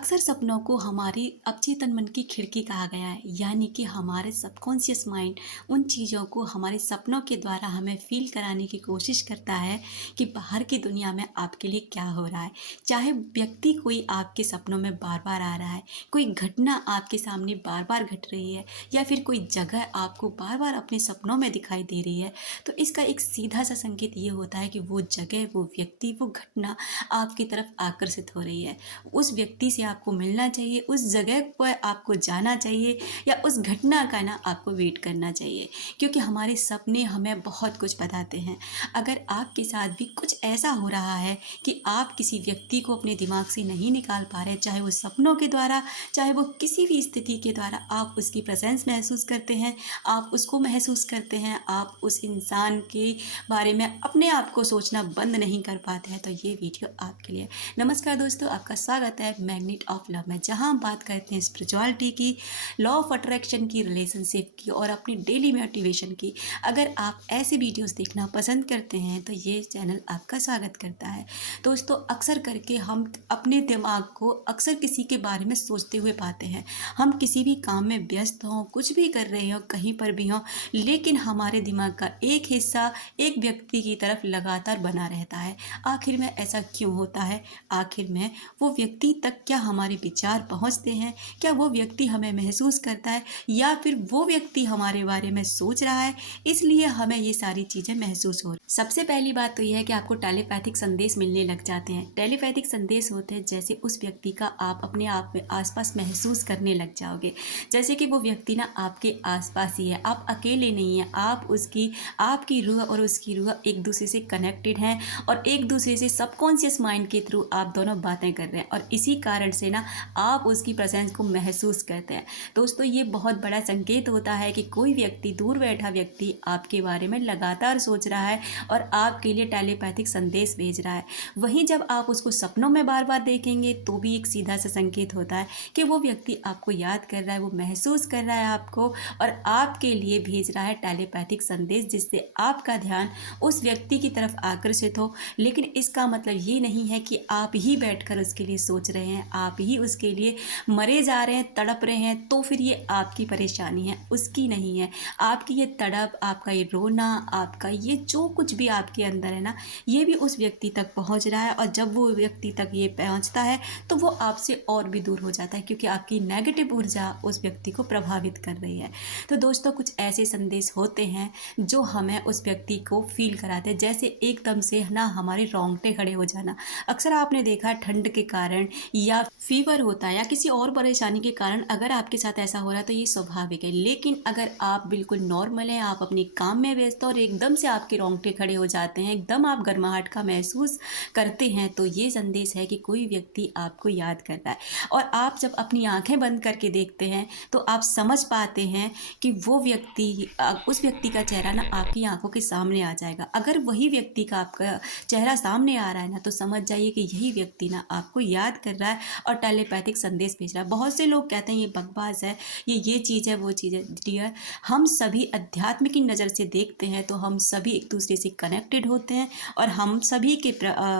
अक्सर सपनों को हमारी अवचेतन मन की खिड़की कहा गया है। यानी कि हमारे सबकॉन्शियस माइंड उन चीज़ों को हमारे सपनों के द्वारा हमें फील कराने की कोशिश करता है कि बाहर की दुनिया में आपके लिए क्या हो रहा है। चाहे व्यक्ति कोई आपके सपनों में बार बार आ रहा है, कोई घटना आपके सामने बार बार घट रही है, या फिर कोई जगह आपको बार बार अपने सपनों में दिखाई दे रही है, तो इसका एक सीधा सा संकेत ये होता है कि वो जगह, वो व्यक्ति, वो घटना आपकी तरफ आकर्षित हो रही है। उस व्यक्ति से आपको मिलना चाहिए, उस जगह पर आपको जाना चाहिए, या उस घटना का ना आपको वेट करना चाहिए, क्योंकि हमारे सपने हमें बहुत कुछ बताते हैं। अगर आपके साथ भी कुछ ऐसा हो रहा है कि आप किसी व्यक्ति को अपने दिमाग से नहीं निकाल पा रहे, चाहे वो सपनों के द्वारा, चाहे वो किसी भी स्थिति के द्वारा, आप उसकी प्रेजेंस महसूस करते हैं, आप उसको महसूस करते हैं, आप उस इंसान के बारे में अपने आप को सोचना बंद नहीं कर पाते हैं, तो ये वीडियो आपके लिए। नमस्कार दोस्तों, आपका स्वागत है मैग्नेट ऑफ लव में, जहां हम बात करते हैं स्पिरिचुअलिटी की, लॉ ऑफ अट्रैक्शन की, रिलेशनशिप की और अपनी डेली मोटिवेशन की। अगर आप ऐसे वीडियोस देखना पसंद करते हैं तो ये चैनल आपका स्वागत करता है। दोस्तों, अक्सर करके हम अपने दिमाग को अक्सर किसी के बारे में सोचते हुए पाते हैं। हम किसी भी काम में व्यस्त हों, कुछ भी कर रहे हों, कहीं पर भी हों, लेकिन हमारे दिमाग का एक हिस्सा एक व्यक्ति की तरफ लगातार बना रहता है। आखिर में ऐसा क्यों होता है? आखिर में वो व्यक्ति तक क्या हमारे विचार पहुंचते हैं? क्या वो व्यक्ति हमें महसूस करता है, या फिर वो व्यक्ति हमारे बारे में सोच रहा है, इसलिए हमें ये सारी चीज़ें महसूस हो रही। सबसे पहली बात तो यह है कि आपको टेलीपैथिक संदेश मिलने लग जाते हैं। टेलीपैथिक संदेश होते हैं जैसे उस व्यक्ति का आप अपने आप में आसपास महसूस करने लग जाओगे, जैसे कि वो व्यक्ति ना आपके आसपास ही है, आप अकेले नहीं हैं, आप उसकी आपकी रूह और उसकी रूह एक दूसरे से कनेक्टेड हैं, और एक दूसरे से सबकॉन्शियस माइंड के थ्रू आप दोनों बातें कर रहे हैं, और इसी कारण से ना आप उसकी प्रेजेंस को महसूस करते हैं। दोस्तों, ये बहुत बड़ा संकेत होता है कि कोई व्यक्ति, दूर बैठा व्यक्ति आपके बारे में लगातार सोच रहा है और आपके लिए टेलीपैथिक संदेश भेज रहा है। वहीं जब आप उसको सपनों में बार बार देखेंगे तो भी एक सीधा सा संकेत होता है कि वो व्यक्ति आपको याद कर रहा है, वो महसूस कर रहा है आपको, और आपके लिए भेज रहा है टेलीपैथिक संदेश, जिससे आपका ध्यान उस व्यक्ति की तरफ आकर्षित हो। लेकिन इसका मतलब ये नहीं है कि आप ही बैठकर उसके लिए सोच रहे हैं, आप ही उसके लिए मरे जा रहे हैं, तड़प रहे हैं, तो फिर ये आपकी परेशानी है, उसकी नहीं है। आपकी ये तड़प, आपका ये रोना, आपका ये जो कुछ भी आपके अंदर है ना, ये भी उस व्यक्ति तक पहुंच रहा है, और जब वो व्यक्ति तक ये पहुंचता है तो वो आपसे और भी दूर हो जाता है, क्योंकि आपकी नेगेटिव ऊर्जा उस व्यक्ति को प्रभावित कर रही है। तो दोस्तों, कुछ ऐसे संदेश होते हैं जो हमें उस व्यक्ति को फील कराते हैं, जैसे एकदम से ना हमारे रोंगटे खड़े हो जाना। अक्सर आपने देखा है ठंड के कारण, या फीवर होता है, या किसी और परेशानी के कारण अगर आपके साथ ऐसा हो रहा है तो ये स्वाभाविक है। लेकिन अगर आप बिल्कुल नॉर्मल हैं, आप अपने काम में व्यस्त हो और एकदम से आपके रोंगटे खड़े हो जाते हैं, एकदम आप गर्माहट का महसूस करते हैं, तो ये संदेश है कि कोई व्यक्ति आपको याद करता है। और आप जब अपनी आंखें बंद करके देखते हैं तो आप समझ पाते हैं कि वो व्यक्ति, उस व्यक्ति का चेहरा ना आपकी आंखों के सामने आ जाएगा। अगर वही व्यक्ति का आपका चेहरा सामने आ रहा है ना, तो समझ जाइए कि यही व्यक्ति ना आपको याद कर रहा है और टेलीपैथिक संदेश भेज रहा है। बहुत से लोग कहते हैं ये बकवास है, ये चीज़ है, वो चीज़ है। डियर, हम सभी अध्यात्म की नज़र से देखते हैं तो हम सभी एक दूसरे से कनेक्टेड होते हैं, और हम सभी के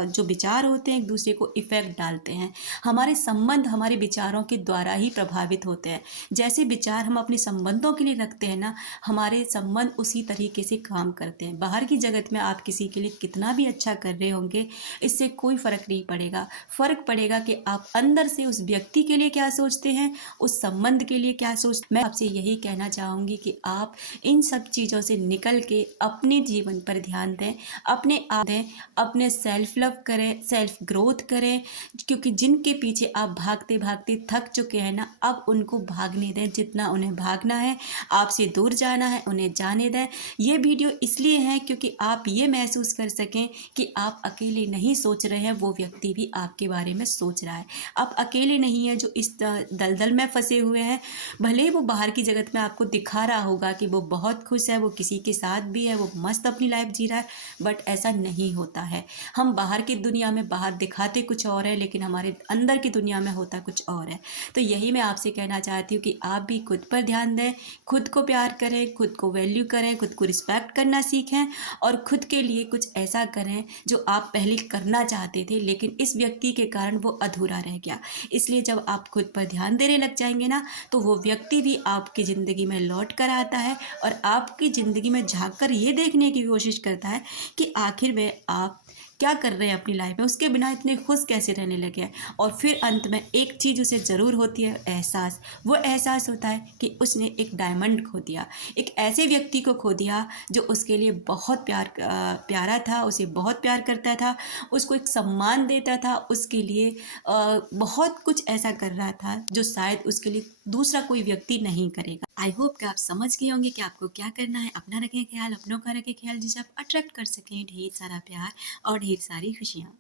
जो विचार होते हैं एक दूसरे को इफेक्ट डालते हैं। हमारे संबंध हमारे विचारों के द्वारा ही प्रभावित होते हैं। जैसे विचार हम अपने संबंधों के लिए रखते हैं ना, हमारे संबंध उसी तरीके से काम करते हैं। बाहर की जगत में आप किसी के लिए कितना भी अच्छा कर रहे होंगे, इससे कोई फ़र्क नहीं पड़ेगा। फ़र्क पड़ेगा कि आप अंदर से उस व्यक्ति के लिए क्या सोचते हैं, उस संबंध के लिए क्या सोचते। मैं आपसे यही कहना चाहूँगी कि आप इन सब चीज़ों से निकल के अपने जीवन पर ध्यान दें, अपने आप दें, अपने सेल्फ लव करें, सेल्फ ग्रोथ करें, क्योंकि जिनके पीछे आप भागते भागते थक चुके हैं ना, अब उनको भागने दें जितना उन्हें भागना है। आपसे दूर जाना है, उन्हें जाने दें। ये वीडियो इसलिए है क्योंकि आप ये महसूस कर सकें कि आप अकेले नहीं सोच रहे हैं, वो व्यक्ति भी आपके बारे में सोच रहा है। आप अकेले नहीं हैं जो इस दलदल में फंसे हुए हैं। भले वो बाहर की जगत में आपको दिखा रहा होगा कि वो बहुत खुश है, वो किसी के साथ भी है, वो मस्त अपनी लाइफ जी रहा है, बट ऐसा नहीं होता है। हम बाहर की दुनिया में बाहर दिखाते कुछ और है, लेकिन हमारे अंदर की दुनिया में होता कुछ और है। तो यही मैं आपसे कहना चाहती हूँ कि आप भी खुद पर ध्यान दें, खुद को प्यार करें, खुद को वैल्यू करें, खुद को रिस्पेक्ट करना सीखें, और खुद के लिए कुछ ऐसा करें जो आप पहले करना चाहते थे, लेकिन इस व्यक्ति के कारण वो अधूरा रह गया। किया। इसलिए जब आप खुद पर ध्यान देने लग जाएँगे ना, तो वो व्यक्ति भी आपकी ज़िंदगी में लौट कर आता है और आपकी ज़िंदगी में झाँक कर ये देखने की कोशिश करता है कि आखिर में आप क्या कर रहे हैं अपनी लाइफ में, उसके बिना इतने खुश कैसे रहने लगे हैं। और फिर अंत में एक चीज़ उसे ज़रूर होती है, एहसास। वो एहसास होता है कि उसने एक डायमंड खो दिया, एक ऐसे व्यक्ति को खो दिया जो उसके लिए बहुत प्यारा था, उसे बहुत प्यार करता था, उसको एक सम्मान देता था, उसके लिए बहुत कुछ ऐसा कर रहा था जो शायद उसके लिए दूसरा कोई व्यक्ति नहीं करेगा। आई होप कि आप समझ गए होंगे कि आपको क्या करना है। अपना रखें ख्याल, अपनों का रखें ख्याल, जिसे आप अट्रैक्ट कर सकें ढेर सारा प्यार और ढेर सारी खुशियाँ।